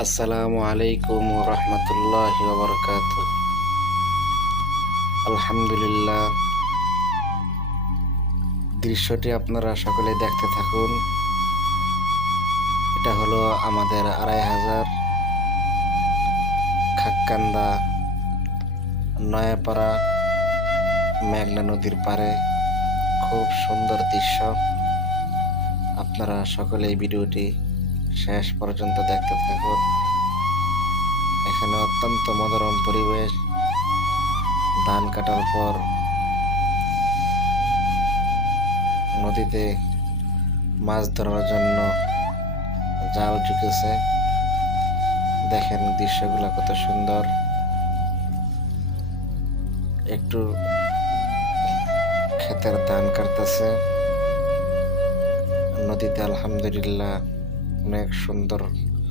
আসসালামু আলাইকুম ওয়া রাহমাতুল্লাহি ওয়া বারাকাতুহু। আলহামদুলিল্লাহ, দৃশ্যটি আপনারা সকলে দেখতে থাকুন। এটা হলো আমাদের ২৫০০ খাক্কান্দা নয়াপাড়া মেঘনা নদীর পাড়ে খুব সুন্দর দৃশ্য। আপনারা সকলে এই ভিডিওটি শেষ পর্যন্ত দেখতে থাকুন। এখানে অত্যন্ত মনোরম পরিবেশ। ধান কাটার পর নদীতে মাছ ধরার জন্য জাল ঝুঁকেছে। দেখেন দৃশ্যগুলো কত সুন্দর। একটু ক্ষেতের ধান কাটতেছে নদীতে। আলহামদুলিল্লাহ, অনেক সুন্দর